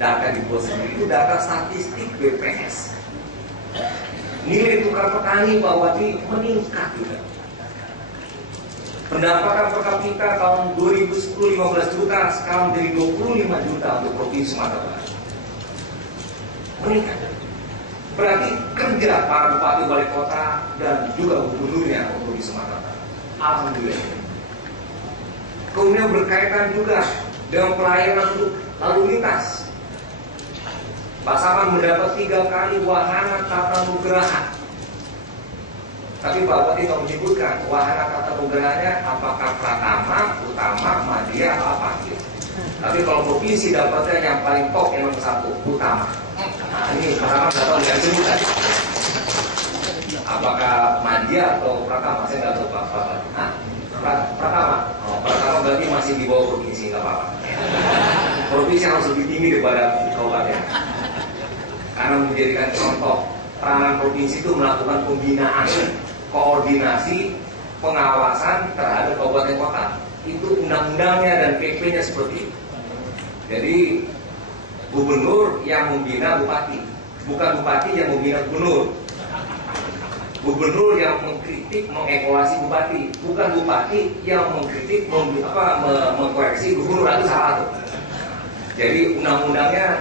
data dibuat sendiri, itu data statistik BPS. Nilai tukar petani Pak Bupati meningkat juga. Pendapatan per kapita tahun 2010 15 juta, sekarang jadi 25 juta untuk Provinsi Sumatera Barat. Meningkat. Berarti kerja para bupati wali kota dan juga gubernurnya untuk di Sumatera Barat. Alhamdulillah. Kemudian berkaitan juga dengan pelayanan untuk lalu lintas. Pak Saman mendapat 3 kali wahana tata nugraha. Tapi Pak Bupati tidak menyebutkan wahana tata nugrahanya apakah Pratama, Utama, Madya, apa gitu. Tapi kalau provinsi dapatnya yang paling top yang nomor 1, Utama. Nah ini Pratama nggak tahu, nggak disebutkan. Apakah Madya atau Pratama, saya nggak tahu Pak Bupati. Nah, Pratama, Pratama berarti masih di bawah provinsi, nggak apa-apa. Provinsi harus lebih tinggi daripada kabupaten. Karena menjadikan contoh, peranan provinsi itu melakukan pembinaan, koordinasi, pengawasan terhadap kabupaten kota. Itu undang-undangnya dan PP-nya seperti itu. Jadi gubernur yang membina bupati, bukan bupati yang membina gubernur. Gubernur yang mengkritik, mengevaluasi bupati, bukan bupati yang mengkritik, mengkoreksi gubernur. Itu salah tuh. Jadi undang-undangnya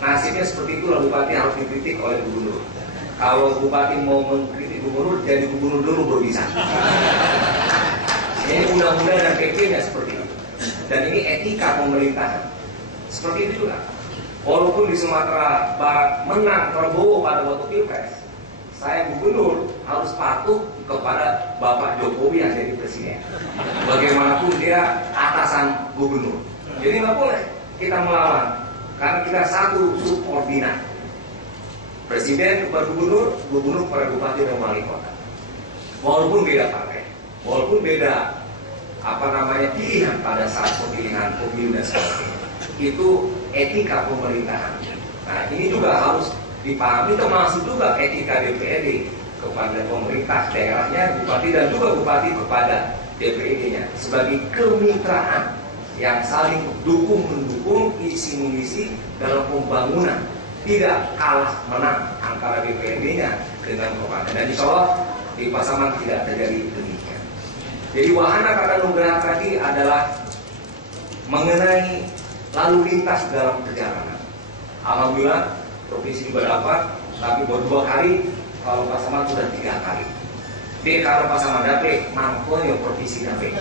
nasibnya seperti itulah, bupati harus dikritik oleh gubernur. Kalau bupati mau mengkritik gubernur, jadi gubernur dulu baru bisa. Ini undang-undang dan PP-nya seperti itu. Dan ini etika pemerintahan. Seperti itu juga. Walaupun di Sumatera Barat menang Prabowo pada waktu Pilpres, saya gubernur harus patuh kepada Bapak Jokowi yang jadi presiden. Bagaimanapun dia atasan gubernur. Jadi nggak boleh kita melawan, karena kita satu subordinat. Presiden kepada gubernur, gubernur kepada bupati dan wali kota. Walaupun beda partai, walaupun beda pilihan pada saat pemilihan pemilu dan sebagainya. Itu etika pemerintahan. Nah ini juga harus dipahami, termasuk juga etika DPRD kepada pemerintah daerahnya, bupati dan juga bupati kepada DPRD-nya sebagai kemitraan yang saling dukung-mendukung, isi-mengisi dalam pembangunan, tidak kalah menang antara DPRD-nya dengan kabupaten. Dan insya Allah di Pasaman tidak terjadi demikian. Jadi wahana tata nugraha tadi adalah mengenai lalu lintas dalam perjalanan. Alhamdulillah provinsi juga dapat, tapi baru 2 kali, kalau Pasaman sudah 3 kali. Jadi kalau Pasaman dapat, mampu ya provinsi dapat.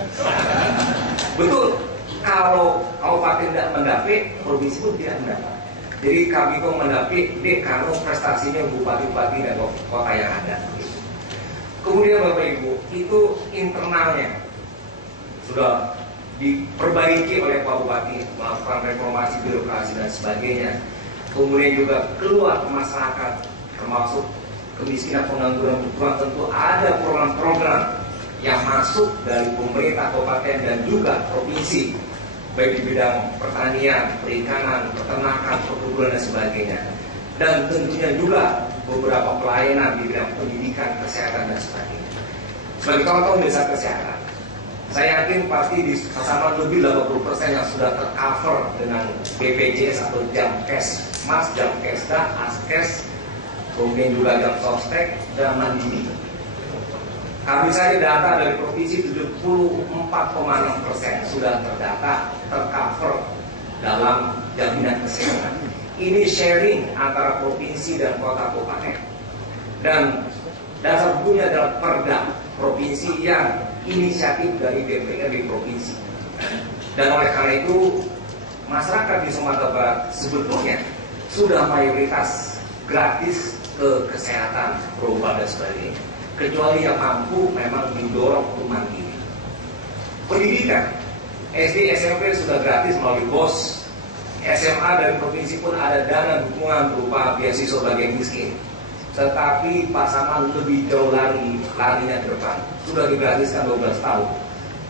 Betul. Kalau kabupaten tidak mendapat, provinsi pun tidak mendapat. Jadi kami pun mendapat karena prestasinya bupati-bupati dan kota yang ada. Kemudian Bapak Ibu, itu internalnya sudah diperbaiki oleh Pak Bupati, melakukan reformasi birokrasi dan sebagainya. Kemudian juga keluar ke masyarakat, termasuk kemiskinan, pengangguran berkurang. Tentu ada program-program yang masuk dari pemerintah kabupaten dan juga provinsi, baik di bidang pertanian, perikanan, peternakan, perkebunan dan sebagainya. Dan tentunya juga beberapa pelayanan di bidang pendidikan, kesehatan dan sebagainya. Sebagai contoh desa kesehatan, saya yakin pasti di Pasaman lebih 80% yang sudah tercover dengan BPJS atau Jamkes, Mas, Jamkesda, Askes, kemudian juga Jamsostek dan Mandiri. Kami saja data dari provinsi 74,6% sudah terdata, tercover dalam jaminan kesehatan. Ini sharing antara provinsi dan kota kabupaten. Dan dasar hukumnya adalah Perda provinsi yang inisiatif dari DPRD provinsi. Dan oleh karena itu masyarakat di Sumatera Barat sebetulnya sudah mayoritas gratis ke kesehatan, berobat dan sebagainya. Kecuali yang mampu memang didorong untuk mandiri. Pendidikan SD, SMP sudah gratis melalui BOS. SMA dari provinsi pun ada dana dukungan berupa beasiswa bagi yang miskin. Tetapi Pasaman lebih jauh larinya ke depan. Sudah digratiskan 12 tahun.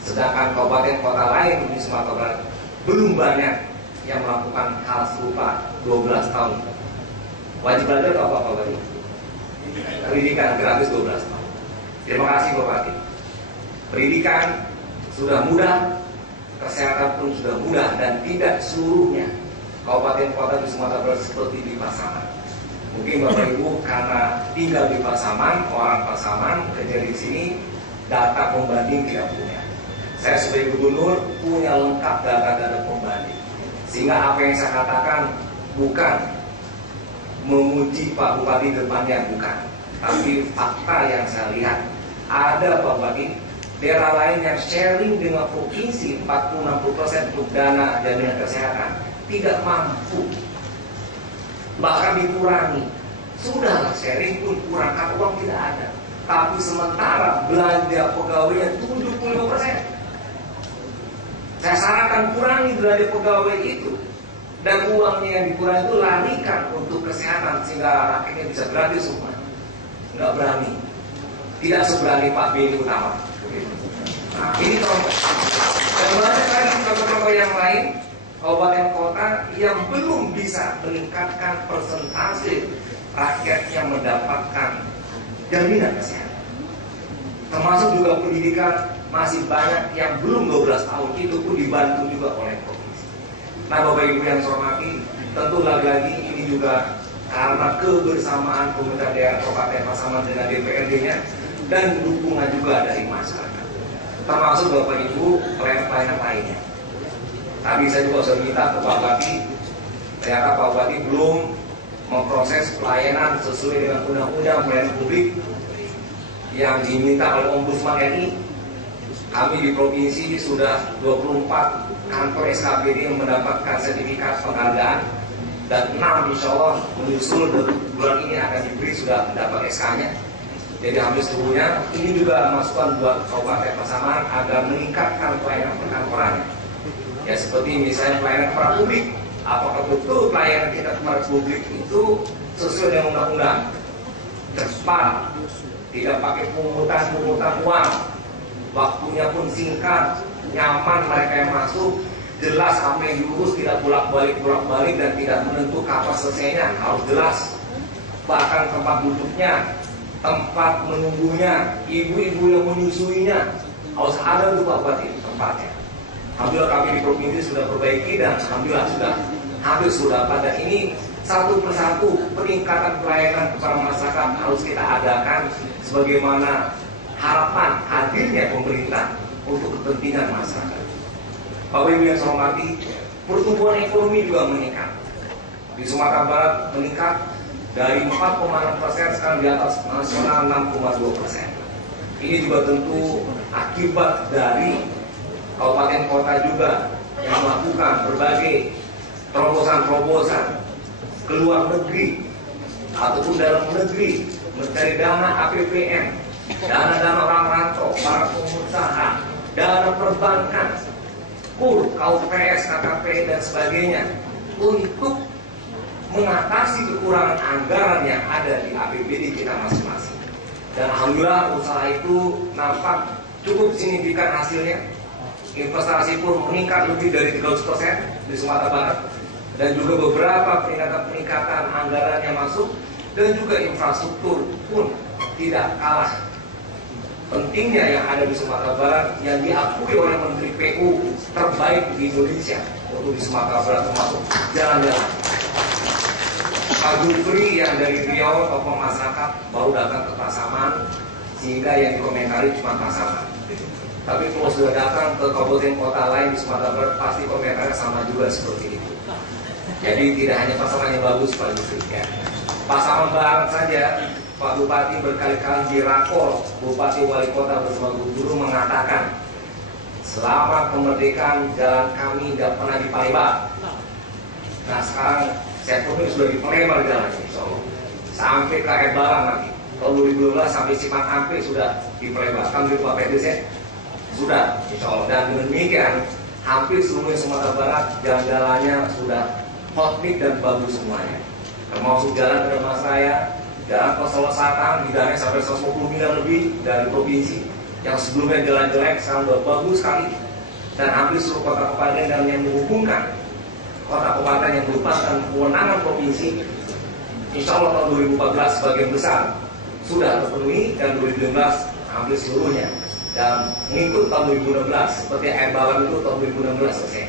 Sedangkan kabupaten kota lain di Sumatera Barat belum banyak yang melakukan hal serupa 12 tahun. Wajib belajar atau apa Pak? Pendidikan gratis 12 tahun. Terima kasih Bupati. Pendidikan sudah mudah, kesehatan pun sudah mudah, dan tidak seluruhnya kabupaten kota di Sumatera Barat seperti di Pasaman. Mungkin Bapak Ibu karena tinggal di Pasaman, orang Pasaman kerja di sini, data pembanding tidak punya. Saya sebagai gubernur punya lengkap data-data pembanding. Sehingga apa yang saya katakan bukan memuji Pak Bupati depannya, bukan. Tapi fakta yang saya lihat, ada Pak Bupati, daerah lain yang sharing dengan provinsi 40-60% untuk dana jaminan kesehatan tidak mampu, bahkan dikurangi. Sudahlah sharing pun kurang, karena uang tidak ada. Tapi sementara belanja pegawainya 75%. Saya sarankan kurangi belanja pegawai itu, dan uangnya yang dikurangi itu larikan untuk kesehatan sehingga rakyatnya bisa gratis semua. Nggak berani, tidak seberani Pak Beni Utama. Nah, ini contoh. Dan banyak lagi contoh-contoh yang lain, kabupaten kota yang belum bisa meningkatkan persentase rakyat yang mendapatkan jaminan kesehatan. Termasuk juga pendidikan, masih banyak yang belum 12 tahun, itu pun dibantu juga oleh provinsi. Nah Bapak Ibu yang saya hormati, tentu lagi-lagi ini juga karena kebersamaan pemerintah daerah Kabupaten Pasaman dengan DPRD-nya dan dukungan juga dari masyarakat, termasuk Bapak Ibu pelayanan lainnya. Tadi saya juga sudah minta ke Pak Bupati, ternyata Pak Bupati belum memproses pelayanan sesuai dengan undang-undang pelayanan publik yang diminta oleh Ombudsman RI. Kami di provinsi sudah 24 kantor SKPD yang mendapatkan sertifikat penghargaan, dan 6 insya Allah menyusul bulan ini akan diberi sudah mendapat SK-nya. Jadi hampir seluruhnya. Ini juga masukan buat Kabupaten Pasaman agar meningkatkan pelayanan perkantorannya. Ya seperti misalnya pelayanan kepada publik, apakah betul pelayanan kita kepada publik itu sesuai dengan undang-undang, cepat, tidak pakai pungutan uang, waktunya pun singkat, nyaman mereka yang masuk, jelas apa yang diurus, tidak bolak-balik dan tidak menentu kapan selesainya, harus jelas. Bahkan tempat duduknya, tempat menunggunya, ibu-ibu yang menyusuinya harus ada untuk Pak Bupati tempatnya. Alhamdulillah kami di provinsi sudah perbaiki dan alhamdulillah sudah hampir sudah pada ini. Satu persatu peningkatan pelayanan kepada masyarakat harus kita adakan sebagaimana harapan hadirnya pemerintah untuk kepentingan masyarakat. Bapak Ibu yang saya hormati, pertumbuhan ekonomi juga meningkat. Di Sumatera Barat meningkat dari 4,6% sekarang di atas nasional 6,2%. Ini juga tentu akibat dari kabupaten kota juga yang melakukan berbagai terobosan-terobosan keluar negeri ataupun dalam negeri mencari dana APBN, dana-dana orang rantau, para pengusaha, dana perbankan, KUR, KUPS, KKP dan sebagainya untuk mengatasi kekurangan anggaran yang ada di APBD kita masing-masing. Dan alhamdulillah usaha itu nampak cukup signifikan hasilnya. Investasi pun meningkat lebih dari 300% di Sumatera Barat, dan juga beberapa peningkatan anggaran yang masuk, dan juga infrastruktur pun tidak kalah pentingnya yang ada di Sumatera Barat yang diakui oleh Menteri PU terbaik di Indonesia untuk di Sumatera Barat, termasuk jalan-jalan. Pak Gufri yang dari Riau, tokoh masyarakat, baru datang ke Pasaman sehingga yang dikomentari cuma Pasaman. Tapi kalau sudah datang ke kabupaten kota lain di Sumatera Barat, pasti komentarnya sama juga seperti itu. Jadi tidak hanya Pasaman yang bagus Pak Gufri ya. Pasaman Barat saja Pak Bupati berkali-kali di rakor Bupati Wali Kota bersama gubernur mengatakan selama kemerdekaan jalan kami tidak pernah dipalebar. Nah sekarang saya pun sudah dipalebar jalannya insya Allah. Sampai ke air Balang nanti tahun 2012 sampai Simpang Ampe sudah dipalebar. Kan di Pak PDC sudah insya Allah. Dan dengan demikian hampir seluruh Sumatera Barat jalan-jalannya sudah hotmix dan bagus semuanya. Termasuk jalan ke Masraya, jalan ke Solo Selatan, didanai sampai 150 miliar lebih dari provinsi. Yang sebelumnya jalan jelek, sekarang sudah bagus sekali. Dan hampir seluruh kota kabupaten dan yang menghubungkan kota kabupaten yang merupakan kewenangan provinsi, insya Allah tahun 2014 sebagian besar sudah terpenuhi, dan 2015 hampir seluruhnya. Dan mengikut tahun 2016, seperti air Balang itu tahun 2016 selesai.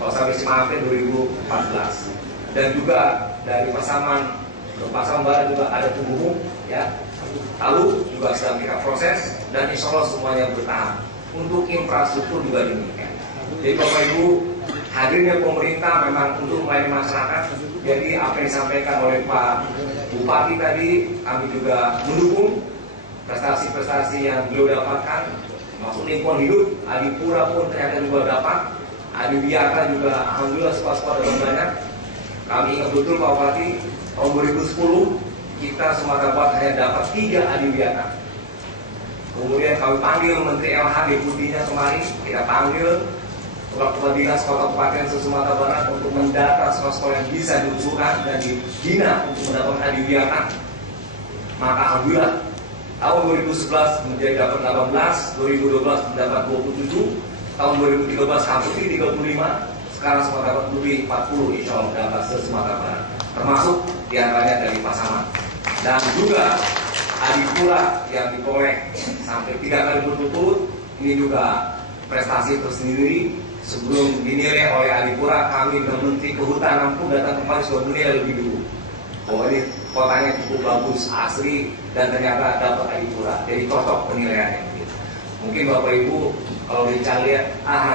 kalau sampai Cimaafin 2014. Dan juga dari Pasaman ke Pasaman Barat juga ada Tubuhung, ya. Lalu juga sedang kita proses dan insya Allah semuanya bertahap. Untuk infrastruktur juga demikian. Jadi Bapak Ibu, hadirnya pemerintah memang untuk melayani masyarakat. Jadi apa yang disampaikan oleh Pak Bupati tadi, kami juga mendukung prestasi-prestasi yang beliau dapatkan. Masuk lingkungan hidup, Adipura pun ternyata juga dapat. Adiwiata juga alhamdulillah sekolah-sekolah dapat banyak. Kami ingat betul Pak Bupati, tahun 2010 kita Sumatera Barat hanya dapat 3 adiwiata. Kemudian kami panggil Menteri LH Deputinya kemarin, kita panggil Kepala Dinas Kota Kabupaten Sumatera Barat untuk mendata sekolah-sekolah yang bisa diusulkan dan dibina untuk mendapatkan adiwiata. Maka alhamdulillah tahun 2011 menjadi dapat 18, 2012 mendapat 27, tahun 2013 hampir 35. Sekarang Sumatera Barat lebih 40 insya Allah dapat se-Sumatera Barat, termasuk diantaranya dari Pasaman. Dan juga Adipura yang diperoleh sampai 3 kali berturut-turut, ini juga prestasi tersendiri. Sebelum dinilai oleh Adipura, kami dan Menteri Kehutanan pun datang kembali sudah menilai lebih dulu. Oh ini kotanya cukup bagus, asri, dan ternyata dapat Adipura. Jadi cocok penilaiannya. Mungkin Bapak Ibu kalau dicari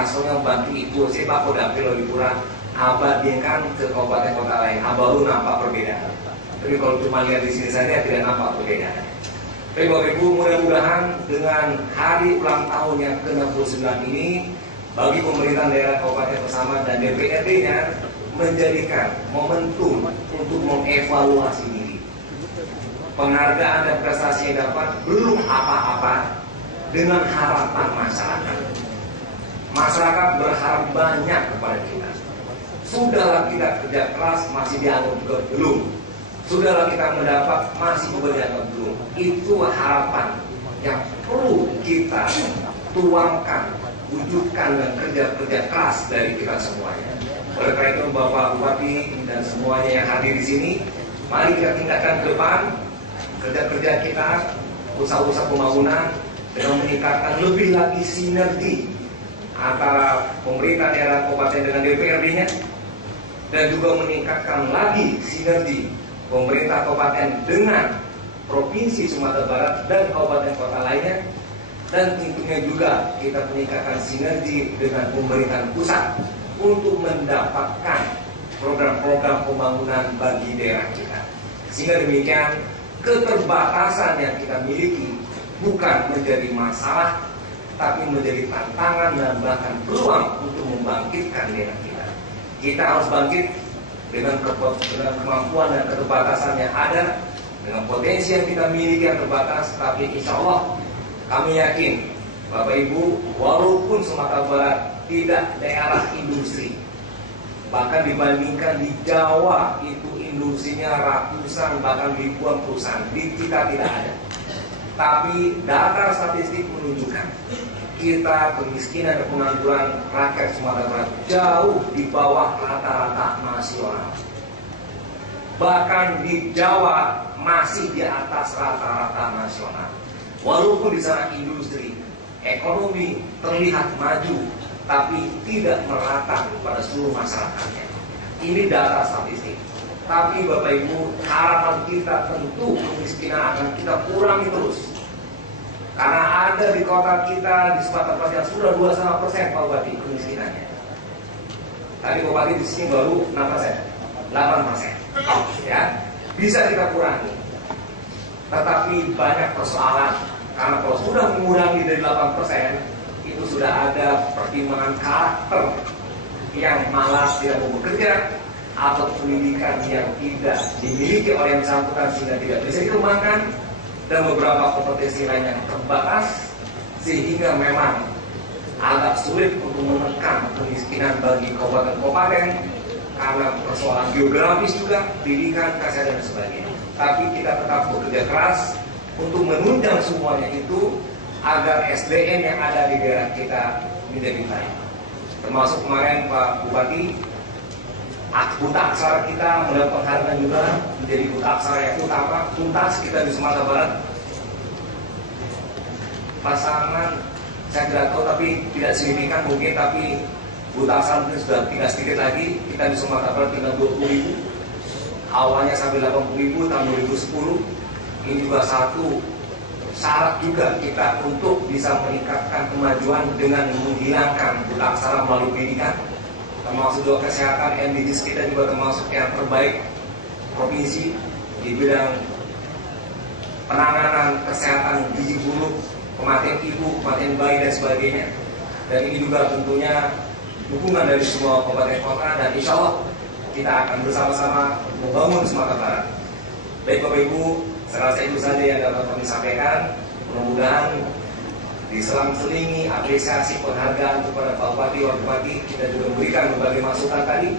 soalnya bantu ibu sih Pak Kodapil lebih kurang abadikan ke kabupaten kota lain, baru nampak perbedaan. Tapi kalau cuma lihat di sini saja tidak nampak perbedaan. Tapi Bapak Ibu, mudah-mudahan dengan hari ulang tahun yang ke-69 ini bagi pemerintah daerah Kabupaten Pasaman dan DPRD-nya menjadikan momentum untuk mengevaluasi diri. Penghargaan dan prestasi yang dapat belum apa-apa dengan harapan masyarakat. Masyarakat berharap banyak kepada kita. Sudahlah kita kerja keras, masih dianggap juga belum. Sudahlah kita mendapat, masih juga dianggap belum. Itu harapan yang perlu kita tuangkan, wujudkan dan kerja-kerja keras dari kita semuanya. Oleh karena itu Bapak Bupati dan semuanya yang hadir di sini, mari kita tingkatkan ke depan kerja-kerja kita, usaha-usaha pembangunan, dengan meningkatkan lebih lagi sinergi antara pemerintah daerah kabupaten dengan DPRD-nya, dan juga meningkatkan lagi sinergi pemerintah kabupaten dengan provinsi Sumatera Barat dan kabupaten kota lainnya, dan tentunya juga kita meningkatkan sinergi dengan pemerintahan pusat untuk mendapatkan program-program pembangunan bagi daerah kita. Sehingga demikian keterbatasan yang kita miliki bukan menjadi masalah, tapi menjadi tantangan dan bahkan peluang untuk membangkitkan daerah kita. Kita harus bangkit dengan kemampuan dan keterbatasan yang ada, dengan potensi yang kita miliki yang terbatas, tapi insya Allah kami yakin Bapak Ibu, walaupun Sumatera Barat tidak daerah industri, bahkan dibandingkan di Jawa itu industrinya ratusan bahkan ribuan perusahaan, di kita tidak ada. Tapi data statistik menunjukkan kita kemiskinan dan pengangguran rakyat Sumatera Barat jauh di bawah rata-rata nasional. Bahkan di Jawa masih di atas rata-rata nasional. Walaupun di sana industri, ekonomi terlihat maju, tapi tidak merata pada seluruh masyarakatnya. Ini data statistik. Tapi Bapak Ibu, harapan kita tentu kemiskinan akan kita kurangi terus. Karena ada di kota kita, di Sumatera Barat yang sudah 2,5% Pak Bupati kemiskinannya. Tadi Pak Bupati di sini baru 6%, 8%. Ya, bisa kita kurangi. Tetapi banyak persoalan. Karena kalau sudah mengurangi dari 8%, itu sudah ada pertimbangan karakter yang malas tidak mau bekerja, atau pendidikan yang tidak dimiliki oleh yang bersangkutan sehingga tidak bisa dikembangkan, dan beberapa kompetensi lain yang terbatas, sehingga memang agak sulit untuk menekan kemiskinan bagi kabupaten-kabupaten karena persoalan geografis juga, pendidikan, kesehatan dan sebagainya. Tapi kita tetap bekerja keras untuk menunjang semuanya itu agar SDM yang ada di daerah kita menjadi baik. Termasuk kemarin Pak Bupati, buta aksara kita mendapat penghargaan juga menjadi buta aksara yang utama tuntas kita di Sumatera Barat. Pasangan saya tidak tahu, tapi tidak signifikan mungkin, tapi buta aksara mungkin sudah tinggal sedikit lagi, kita di Sumatera Barat tinggal 20.000, awalnya sampai 80.000 tahun 2010. Ini juga satu syarat juga kita untuk bisa meningkatkan kemajuan dengan menghilangkan buta aksara melalui pendidikan, termasuk juga kesehatan. MDGs kita juga termasuk yang terbaik provinsi di bidang penanganan kesehatan gizi buruk, kematian ibu, kematian bayi dan sebagainya. Dan ini juga tentunya dukungan dari semua kabupaten kota, dan insya Allah kita akan bersama-sama membangun Sumatera Barat. Baik Bapak Ibu, saya rasa itu saja yang dapat kami sampaikan. Mudah-mudahan diselang-selingi apresiasi penghargaan kepada Pak Bupati, Wakil Bupati, kita juga memberikan berbagai masukan tadi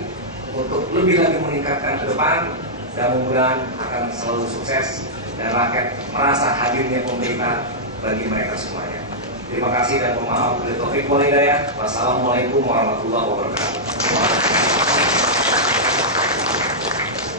untuk lebih lagi meningkatkan ke depan, dan mudah-mudahan akan selalu sukses dan rakyat merasa hadirnya pemerintah bagi mereka semuanya. Terima kasih dan mohon maaf. Wassalamualaikum warahmatullahi wabarakatuh.